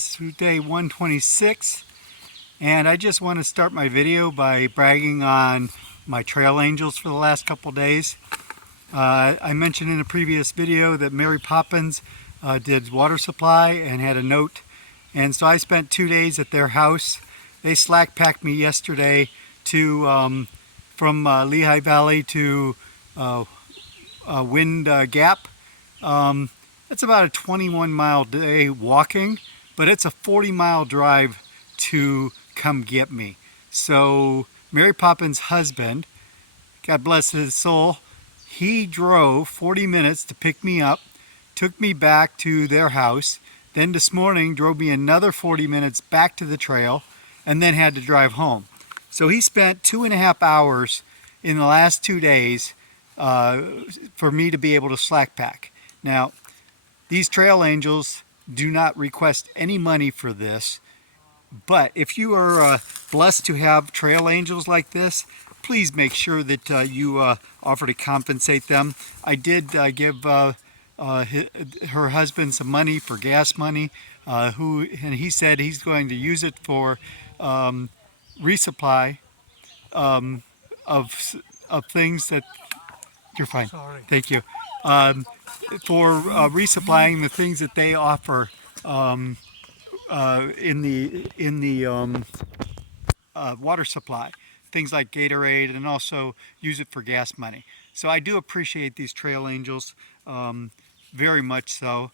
is day 126, and I just want to start my video by bragging on my trail angels for the last couple days. I mentioned in a previous video that Mary Poppins did water supply and had a note, and so I spent 2 days at their house. They slack packed me yesterday to from Lehigh Valley to Wind Gap. It's about a 21-mile day walking, but it's a 40-mile drive to come get me. So Mary Poppins' husband, God bless his soul, he drove 40 minutes to pick me up, took me back to their house, then this morning drove me another 40 minutes back to the trail, and then had to drive home. So he spent 2.5 hours in the last 2 days for me to be able to slack pack. Now, these trail angels do not request any money for this, but if you are blessed to have trail angels like this, please make sure that you offer to compensate them. I did give her husband some money for gas money, and he said he's going to use it for resupply of things that you're fine. Sorry. Thank you. For resupplying the things that they offer in the water supply, things like Gatorade, and also use it for gas money. So I do appreciate these trail angels very much so,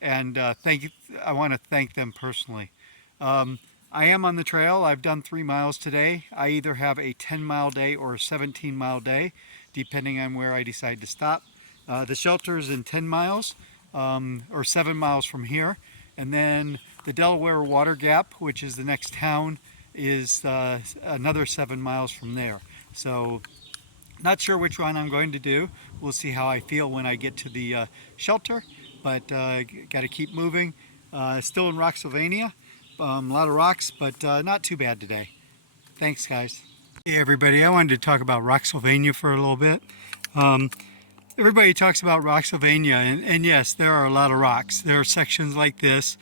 and thank you. I want to thank them personally. I am on the trail. I've done 3 miles today. I either have a 10-mile day or a 17-mile day, depending on where I decide to stop. The shelter is in 10 miles or 7 miles from here, and then the Delaware Water Gap, which is the next town, is another 7 miles from there. So not sure which one I'm going to do. We'll see how I feel when I get to the shelter, but got to keep moving. Still in Rocksylvania. A lot of rocks, but not too bad today. Thanks, guys. Hey, everybody. I wanted to talk about Rocksylvania for a little bit. Everybody talks about Rocksylvania, and yes, there are a lot of rocks. There are sections like this,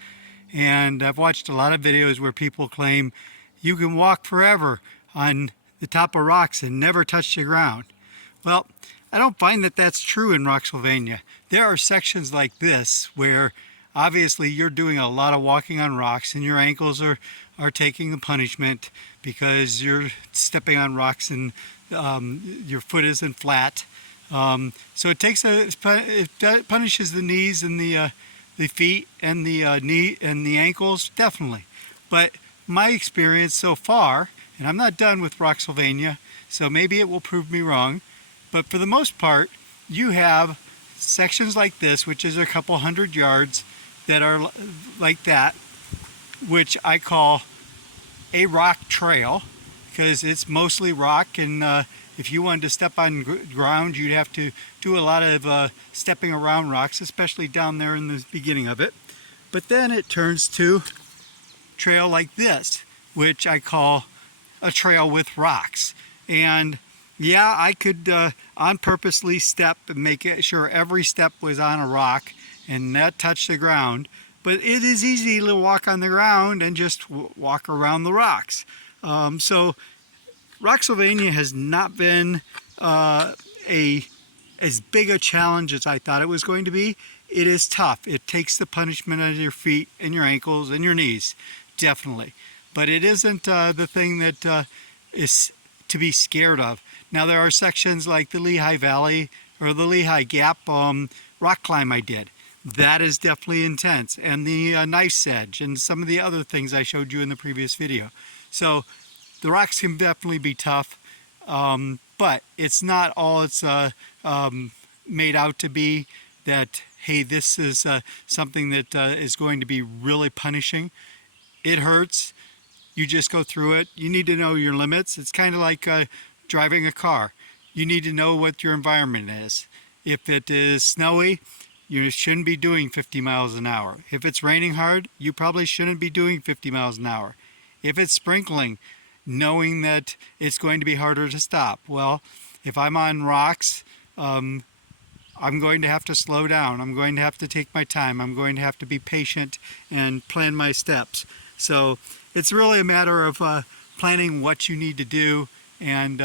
and I've watched a lot of videos where people claim you can walk forever on the top of rocks and never touch the ground. Well, I don't find that that's true in Rocksylvania. There are sections like this where obviously you're doing a lot of walking on rocks and your ankles are taking the punishment because you're stepping on rocks and your foot isn't flat. So it punishes the knees and the feet and the knee and the ankles, definitely. But my experience so far, and I'm not done with Rocksylvania, so maybe it will prove me wrong, but for the most part, you have sections like this, which is a couple hundred yards, that are like that, which I call a rock trail, because it's mostly rock, and if you wanted to step on ground, you'd have to do a lot of stepping around rocks, especially down there in the beginning of it. But then it turns to trail like this, which I call a trail with rocks. And yeah, I could on purposely step and make sure every step was on a rock and not touch the ground, but it is easy to walk on the ground and just walk around the rocks. So Rocksylvania has not been as big a challenge as I thought it was going to be. It is tough. It takes the punishment out of your feet and your ankles and your knees, definitely. But it isn't the thing that is to be scared of. Now there are sections like the Lehigh Valley or the Lehigh Gap rock climb I did. That is definitely intense, and the knife edge and some of the other things I showed you in the previous video. So the rocks can definitely be tough, but it's not all it's made out to be, that, hey, this is something that is going to be really punishing. It hurts. You just go through it. You need to know your limits. It's kind of like driving a car. You need to know what your environment is. If it is snowy, you shouldn't be doing 50 miles an hour. If it's raining hard, you probably shouldn't be doing 50 miles an hour. If it's sprinkling, knowing that it's going to be harder to stop. Well, if I'm on rocks, I'm going to have to slow down. I'm going to have to take my time. I'm going to have to be patient and plan my steps. So it's really a matter of planning what you need to do and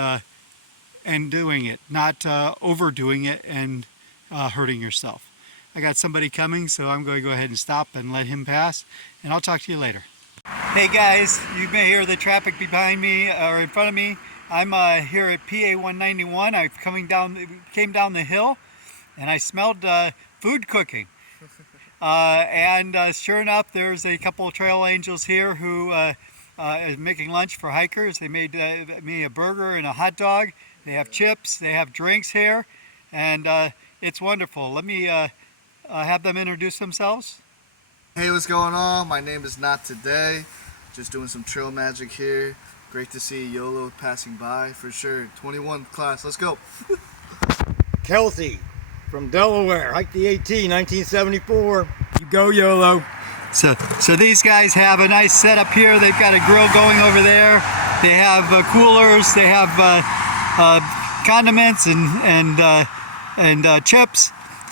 doing it, not overdoing it and hurting yourself. I got somebody coming, so I'm going to go ahead and stop and let him pass, and I'll talk to you later. Hey guys, you may hear the traffic behind me or in front of me. I'm here at PA 191. I came down the hill, and I smelled food cooking. And sure enough, there's a couple of trail angels here who is making lunch for hikers. They made me a burger and a hot dog. They have chips, they have drinks here, and it's wonderful. Let me have them introduce themselves. Hey, what's going on? My name is Not Today. Just doing some trail magic here. Great to see YOLO passing by for sure. 21 class, let's go. Kelsey from Delaware, hiked the AT 1974. You go YOLO. So these guys have a nice setup here. They've got a grill going over there. They have coolers. They have condiments and chips.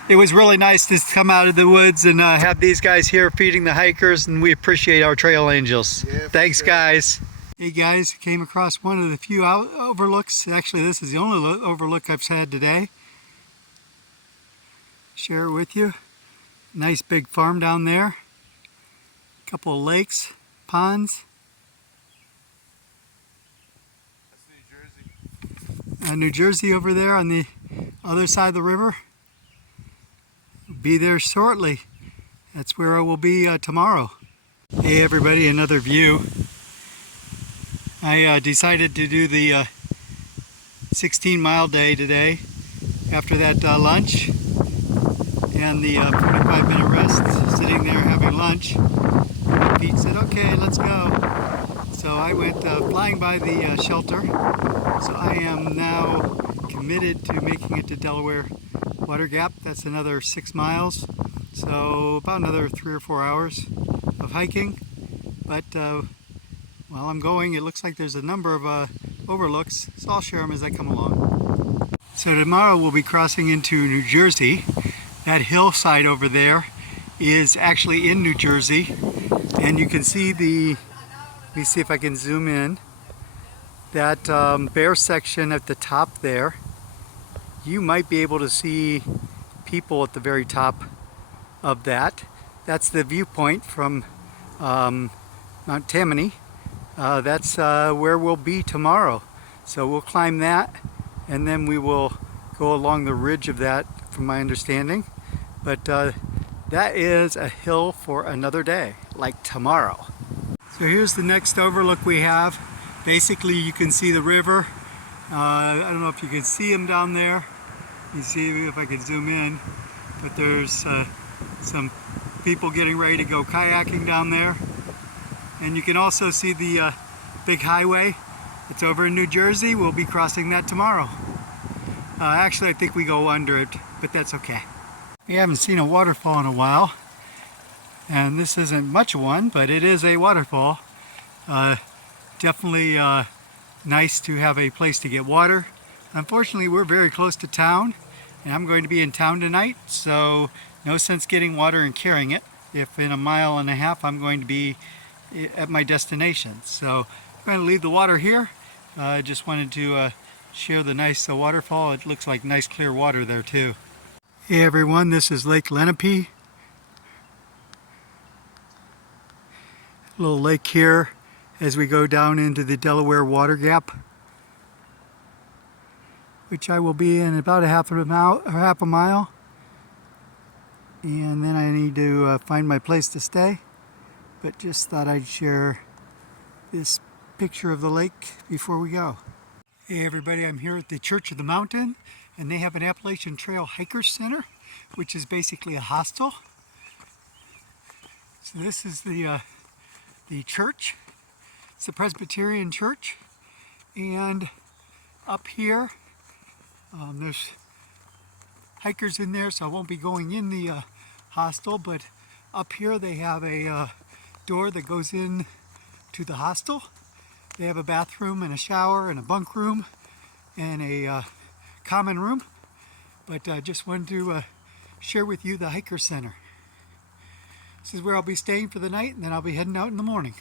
It was really nice to come out of the woods and have these guys here feeding the hikers, and we appreciate our trail angels. Yeah, thanks, sure. Guys. Hey guys, came across one of the few overlooks. Actually, this is the only overlook I've had today. Share it with you. Nice big farm down there. A couple of lakes, ponds. That's New Jersey over there on the other side of the river. Be there shortly. That's where I will be tomorrow. Hey everybody, another view. I decided to do the 16-mile day today after that lunch and the 45-minute rest, sitting there having lunch. Pete said, okay, let's go. So I went flying by the shelter. So I am now committed to making it to Delaware Water Gap. That's another 6 miles. So about another 3 or 4 hours of hiking. But while I'm going, it looks like there's a number of overlooks, so I'll share them as I come along. So tomorrow we'll be crossing into New Jersey. That hillside over there is actually in New Jersey, and you can see let me see if I can zoom in, that bare section at the top there. You might be able to see people at the very top of that. That's the viewpoint from Mount Tammany. That's where we'll be tomorrow. So we'll climb that, and then we will go along the ridge of that, from my understanding. But that is a hill for another day, like tomorrow. So here's the next overlook we have. Basically you can see the river. I don't know if you can see them down there. You see if I can zoom in. But there's some people getting ready to go kayaking down there. And you can also see the big highway. It's over in New Jersey. We'll be crossing that tomorrow. Actually, I think we go under it, but that's okay. We haven't seen a waterfall in a while. And this isn't much of one, but it is a waterfall. Definitely nice to have a place to get water. Unfortunately, we're very close to town, and I'm going to be in town tonight, so no sense getting water and carrying it if in a mile and a half I'm going to be at my destination. So I'm going to leave the water here. I just wanted to share the nice waterfall. It looks like nice clear water there too. Hey everyone, this is Lake Lenape. Little lake here as we go down into the Delaware Water Gap, which I will be in about half a mile. And then I need to find my place to stay. But just thought I'd share this picture of the lake before we go. Hey everybody, I'm here at the Church of the Mountain, and they have an Appalachian Trail Hikers Center, which is basically a hostel. So this is the church. It's a Presbyterian church, and up here there's hikers in there, so I won't be going in the hostel, but up here they have a door that goes in to the hostel. They have a bathroom and a shower and a bunk room and a common room, but I just wanted to share with you the Hiker Center. This is where I'll be staying for the night, and then I'll be heading out in the morning.